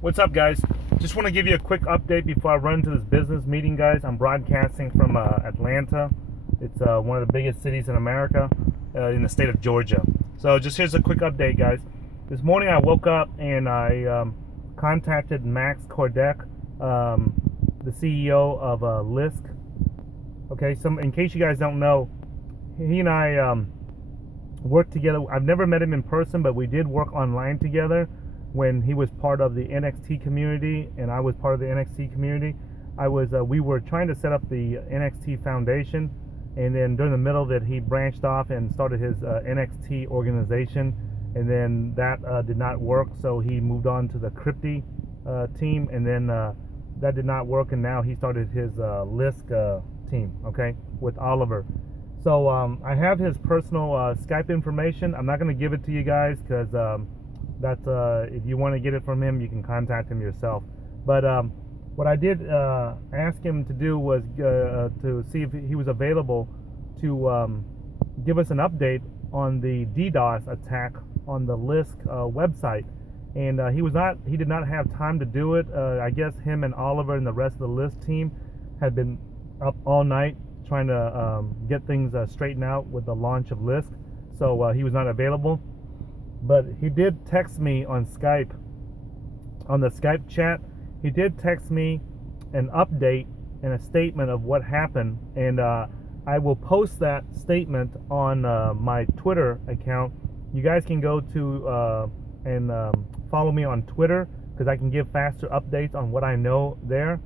What's up, guys? Just want to give you a quick update before I run to this business meeting, guys. I'm broadcasting from Atlanta. It's one of the biggest cities in America, in the state of Georgia. So just here's a quick update, guys. This morning I woke up and I contacted Max Kordek, the CEO of Lisk. Okay, in case you guys don't know, he and I worked together. I've never met him in person, but we did work online together when he was part of the NXT community and I was part of the NXT community. We were trying to set up the NXT Foundation, and then during the middle of it, he branched off and started his NXT organization, and then that did not work, so he moved on to the Crypty team, and then that did not work, and now he started his Lisk team, okay, with Oliver. So I have his personal Skype information. I'm not going to give it to you guys because that's if you want to get it from him, you can contact him yourself. But what I did ask him to do was to see if he was available to give us an update on the DDoS attack on the Lisk website. And he did not have time to do it. I guess him and Oliver and the rest of the Lisk team had been up all night trying to get things straightened out with the launch of Lisk. So he was not available. But he did text me on Skype, on the Skype chat. He did text me an update and a statement of what happened, and I will post that statement on my Twitter account. You guys can go to and follow me on Twitter because I can give faster updates on what I know there.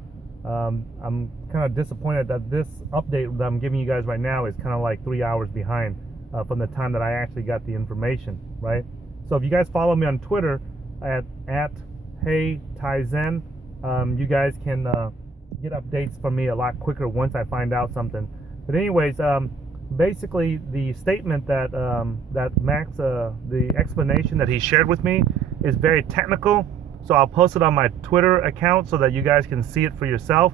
I'm kind of disappointed that this update that I'm giving you guys right now is kind of like 3 hours behind from the time that I actually got the information, right? So if you guys follow me on Twitter at Hey Taizen, you guys can get updates from me a lot quicker once I find out something. But anyways, basically the statement that Max, the explanation that he shared with me is very technical. So I'll post it on my Twitter account so that you guys can see it for yourself.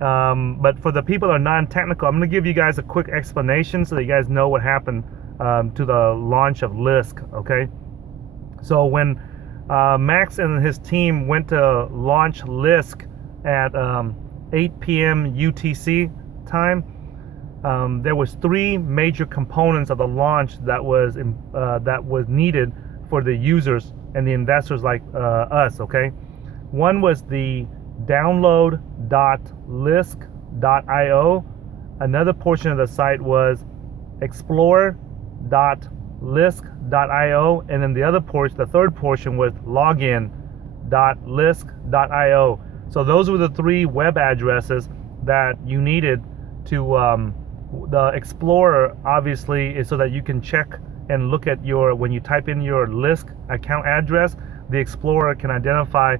But for the people that are non-technical, I'm going to give you guys a quick explanation so that you guys know what happened to the launch of Lisk, okay? So when Max and his team went to launch Lisk at 8 p.m. UTC time, there was three major components of the launch that was needed for the users and the investors like us, okay? One was the download.lisk.io. Another portion of the site was explore.lisk.io, and then the third portion was login.lisk.io. So those were the three web addresses that you needed to the Explorer obviously is so that you can check and look at when you type in your Lisk account address, the Explorer can identify,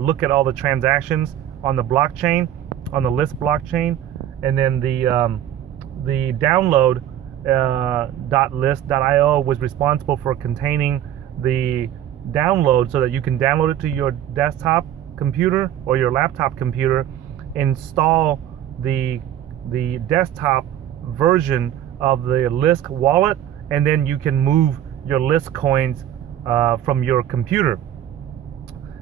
look at all the transactions on the blockchain, on the Lisk blockchain, and then the download .list.io was responsible for containing the download so that you can download it to your desktop computer or your laptop computer, install the desktop version of the Lisk wallet, and then you can move your Lisk coins from your computer.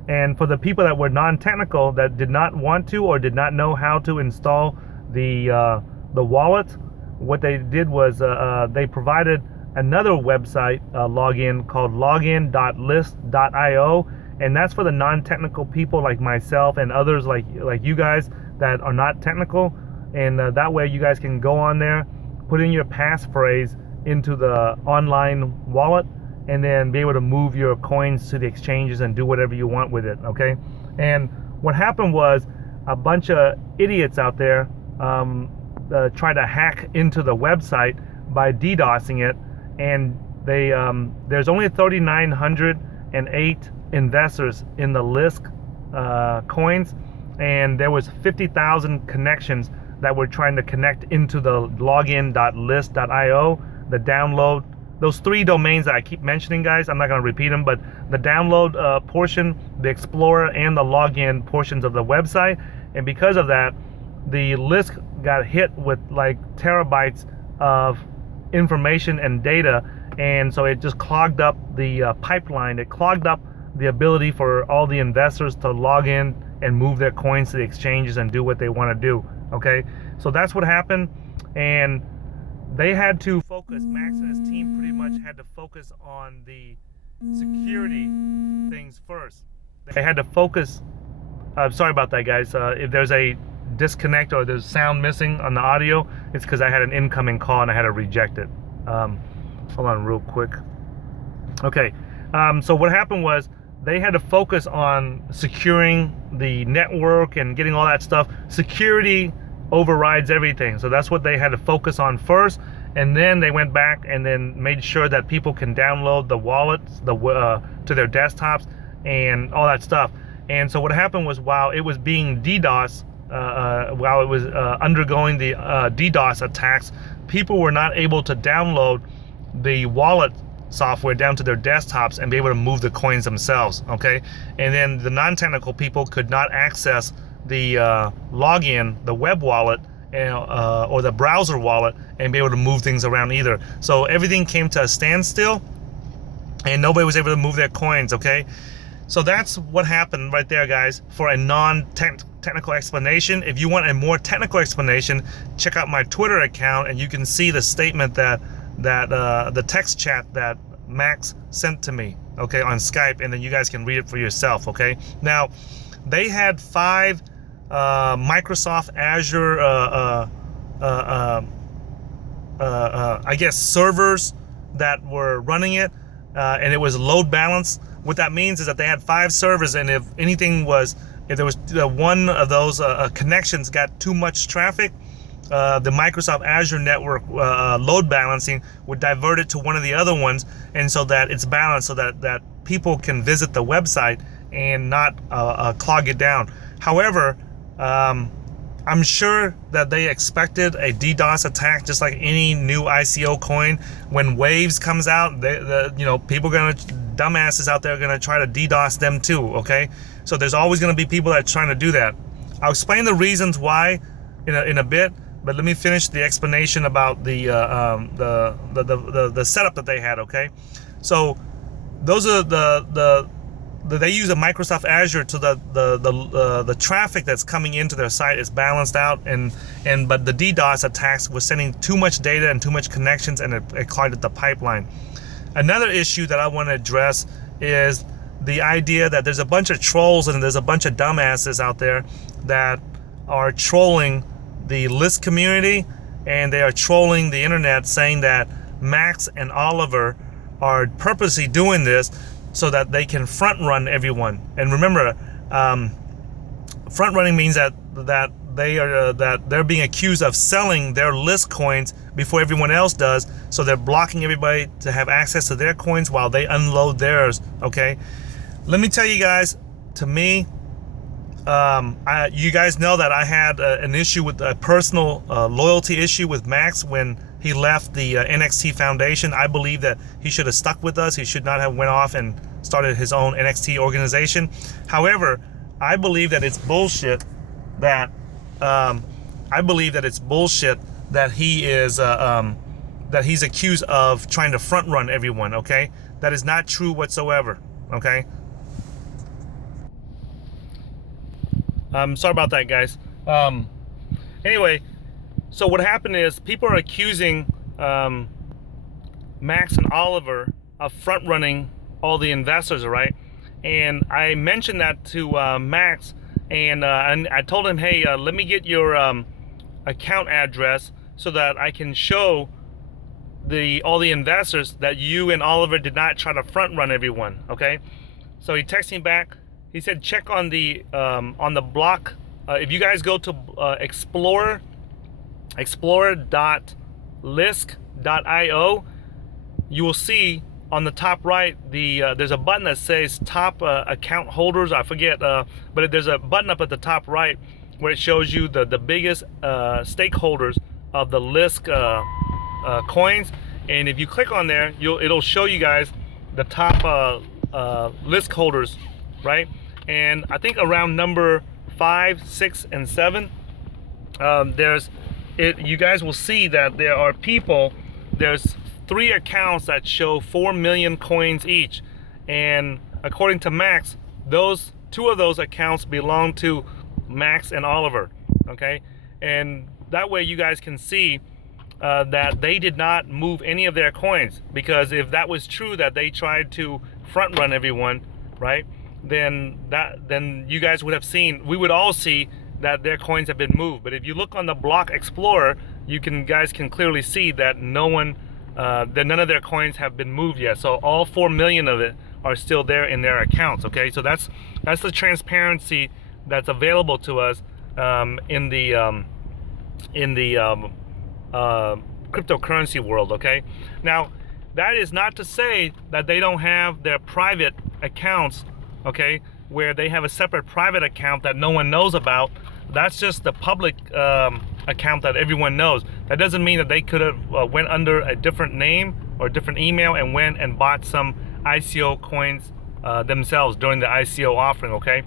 And for the people that were non-technical, that did not want to or did not know how to install the wallet, what they did was they provided another website login called login.list.io, and that's for the non-technical people like myself and others like you guys that are not technical. And that way you guys can go on there, put in your passphrase into the online wallet, and then be able to move your coins to the exchanges and do whatever you want with it, okay? And what happened was a bunch of idiots out there tried to hack into the website by DDoSing it, and there's only 3,908 investors in the Lisk coins, and there was 50,000 connections that were trying to connect into the login.list.io, the download. Those three domains that I keep mentioning, guys, I'm not going to repeat them, but the download portion, the Explorer, and the login portions of the website. And because of that, the Lisk got hit with like terabytes of information and data, and so it just clogged up the pipeline. It clogged up the ability for all the investors to log in and move their coins to the exchanges and do what they want to do. Okay, so that's what happened, and they had to focus. Max and his team pretty much had to focus on the security things first. They had to focus. Sorry about that, guys. If there's a disconnect or there's sound missing on the audio, it's because I had an incoming call and I had to reject it. Hold on real quick. Okay, so what happened was they had to focus on securing the network and getting all that stuff. Security overrides everything, so that's what they had to focus on first, and then they went back and then made sure that people can download the wallets to their desktops and all that stuff. And so what happened was, while it was being DDoS, while it was undergoing the DDoS attacks, people were not able to download the wallet software down to their desktops and be able to move the coins themselves. Okay, and then the non-technical people could not access the login, the web wallet, or the browser wallet, and be able to move things around either. So everything came to a standstill, and nobody was able to move their coins. Okay, so that's what happened right there, guys, for a non-technical explanation. If you want a more technical explanation, check out my Twitter account, and you can see the statement that the text chat that Max sent to me, okay, on Skype, and then you guys can read it for yourself. Okay, now they had 5 Microsoft Azure I guess servers that were running it, and it was load balanced. What that means is that they had 5 servers, and if there was one of those connections got too much traffic, the Microsoft Azure network load balancing would divert it to one of the other ones, and so that it's balanced, so that people can visit the website and not clog it down. However, I'm sure that they expected a DDoS attack, just like any new ICO coin. When Waves comes out, people dumbasses out there are gonna try to DDoS them too. Okay, so there's always gonna be people that are trying to do that. I'll explain the reasons why in a bit, but let me finish the explanation about the setup that they had. Okay, so those are they use a Microsoft Azure to the traffic that's coming into their site is balanced out, but the DDoS attacks was sending too much data and too much connections, and it clogged the pipeline. Another issue that I want to address is the idea that there's a bunch of trolls and there's a bunch of dumbasses out there that are trolling the Lisk community, and they are trolling the internet, saying that Max and Oliver are purposely doing this so that they can front run everyone. And remember, front running means that they're being accused of selling their Lisk coins before everyone else does, so they're blocking everybody to have access to their coins while they unload theirs. Okay, let me tell you guys, to me, you guys know that I had an issue with a personal loyalty issue with Max when he left the NXT Foundation. I believe that he should have stuck with us. He should not have went off and started his own NXT organization. However, I believe that it's bullshit that he is that he's accused of trying to front run everyone. Okay, that is not true whatsoever. Okay. Sorry about that, guys. Anyway, so what happened is people are accusing Max and Oliver of front running all the investors, right? And I mentioned that to Max, and I told him, hey, let me get your account address so that I can show all the investors that you and Oliver did not try to front run everyone. Okay, so he texted me back. He said check on the block. If you guys go to explorer.lisk.io, you will see on the top right there's a button that says top account holders. I forget, but there's a button up at the top right where it shows you the biggest stakeholders of the Lisk coins. And if you click on there, it'll show you guys the top Lisk holders, right? And I think around number 5, 6, and 7, you guys will see that there are people. There's 3 accounts that show 4 million coins each, and according to Max, those two of those accounts belong to Max and Oliver, okay? And that way you guys can see that they did not move any of their coins, because if that was true, that they tried to front run everyone, right, then you guys would have seen, we would all see that their coins have been moved. But if you look on the block explorer, guys can clearly see that none of their coins have been moved yet. So all 4 million of it are still there in their accounts, okay? So that's the transparency that's available to us in the cryptocurrency world, okay? Now, that is not to say that they don't have their private accounts, okay, where they have a separate private account that no one knows about. That's just the public account that everyone knows. That doesn't mean that they could have went under a different name or a different email and went and bought some ICO coins themselves during the ICO offering, okay?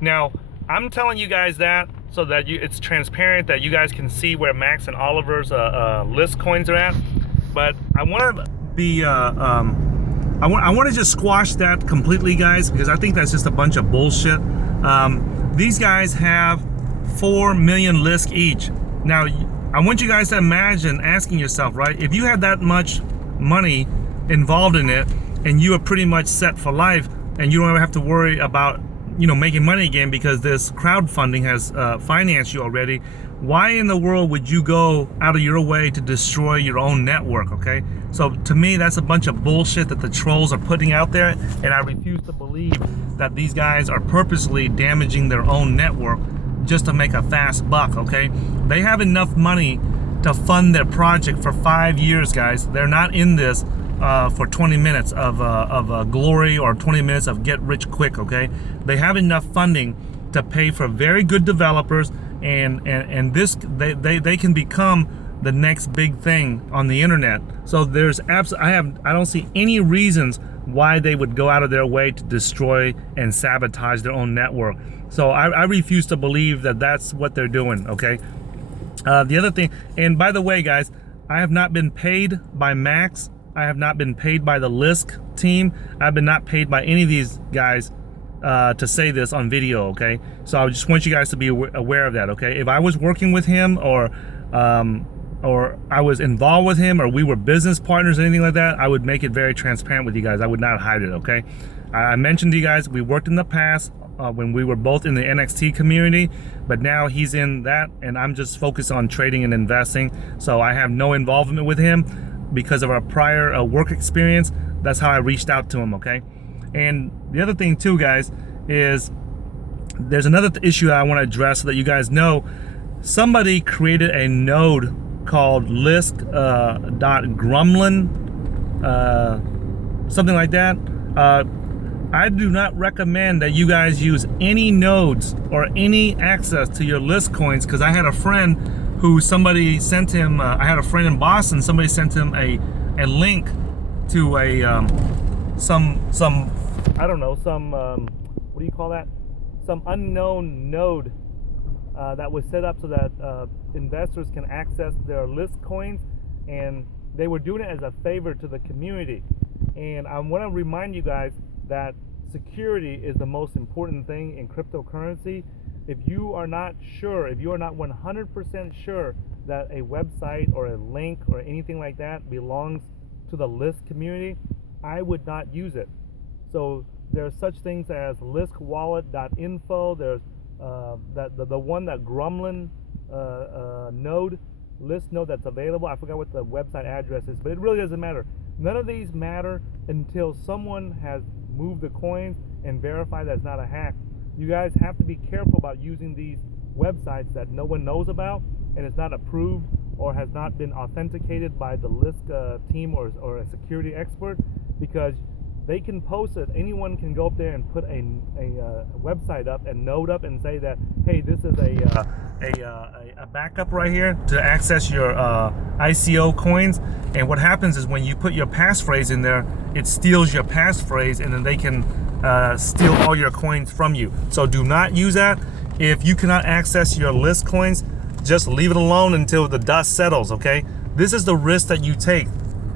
Now, I'm telling you guys that so that it's transparent, that you guys can see where Max and Oliver's Lisk coins are at. But I want to be, I want to just squash that completely, guys, because I think that's just a bunch of bullshit. These guys have 4 million Lisk each. Now, I want you guys to imagine asking yourself, right, if you had that much money involved in it and you are pretty much set for life and you don't ever have to worry about, you know, making money again because this crowdfunding has financed you already, why in the world would you go out of your way to destroy your own network, okay? So to me, that's a bunch of bullshit that the trolls are putting out there, and I refuse to believe that these guys are purposely damaging their own network just to make a fast buck, okay? They have enough money to fund their project for 5 years, guys. They're not in this for 20 minutes of glory or 20 minutes of get rich quick, okay? They have enough funding to pay for very good developers, and this they can become the next big thing on the internet. So there's I don't see any reasons why they would go out of their way to destroy and sabotage their own network. So I refuse to believe that that's what they're doing, okay? The other thing, and by the way, guys, I have not been paid by Max. I have not been paid by the Lisk team. I've been not paid by any of these guys to say this on video, okay? So I just want you guys to be aware of that, okay? If I was working with him or I was involved with him or we were business partners or anything like that, I would make it very transparent with you guys. I would not hide it, okay? I mentioned to you guys, we worked in the past when we were both in the NXT community, but now he's in that and I'm just focused on trading and investing. So I have no involvement with him because of our prior work experience. That's how I reached out to him, okay? And the other thing too, guys, is there's another issue I want to address so that you guys know. Somebody created a node called Lisk.gremlin, something like that. I do not recommend that you guys use any nodes or any access to your Lisk coins, because I had a friend who somebody sent him, I had a friend in Boston, somebody sent him a link to a some I don't know, some what do you call that, some unknown node that was set up so that investors can access their Lisk coins, and they were doing it as a favor to the community. And I want to remind you guys that security is the most important thing in cryptocurrency. If you are not sure, if you are not 100% sure that a website or a link or anything like that belongs to the Lisk community, I would not use it. So there's such things as liskwallet.info. There's the one that Gremlin node, Lisk node that's available. I forgot what the website address is, but it really doesn't matter. None of these matter until someone has moved the coins and verified that's not a hack. You guys have to be careful about using these websites that no one knows about and is not approved or has not been authenticated by the Lisk team or a security expert, because they can post it. Anyone can go up there and put a website up and node up and say that, hey, this is a backup right here to access your ICO coins. And what happens is when you put your passphrase in there, it steals your passphrase, and then they can steal all your coins from you. So do not use that. If you cannot access your Lisk coins, just leave it alone until the dust settles, okay? This is the risk that you take.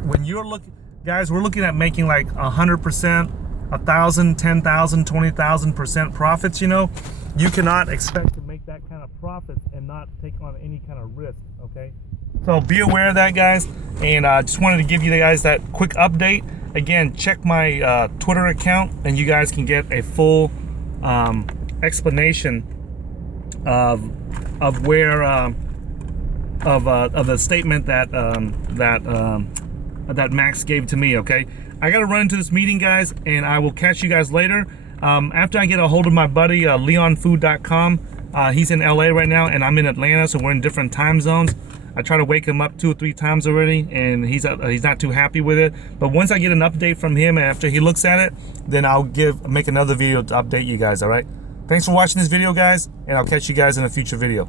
When you're looking, guys, we're looking at making like 100%, 1,000, 10,000, 20,000% profits, you know, you cannot expect to make that kind of profits and not take on any kind of risk, okay? So be aware of that, guys. And I just wanted to give you guys that quick update. Again, check my Twitter account, and you guys can get a full explanation of where of the statement that that Max gave to me. Okay, I gotta run into this meeting, guys, and I will catch you guys later. After I get a hold of my buddy leonfood.com. He's in LA right now, and I'm in Atlanta, so we're in different time zones. I try to wake him up 2 or 3 times already, and he's not too happy with it. But once I get an update from him after he looks at it, then I'll make another video to update you guys. All right. Thanks for watching this video, guys, and I'll catch you guys in a future video.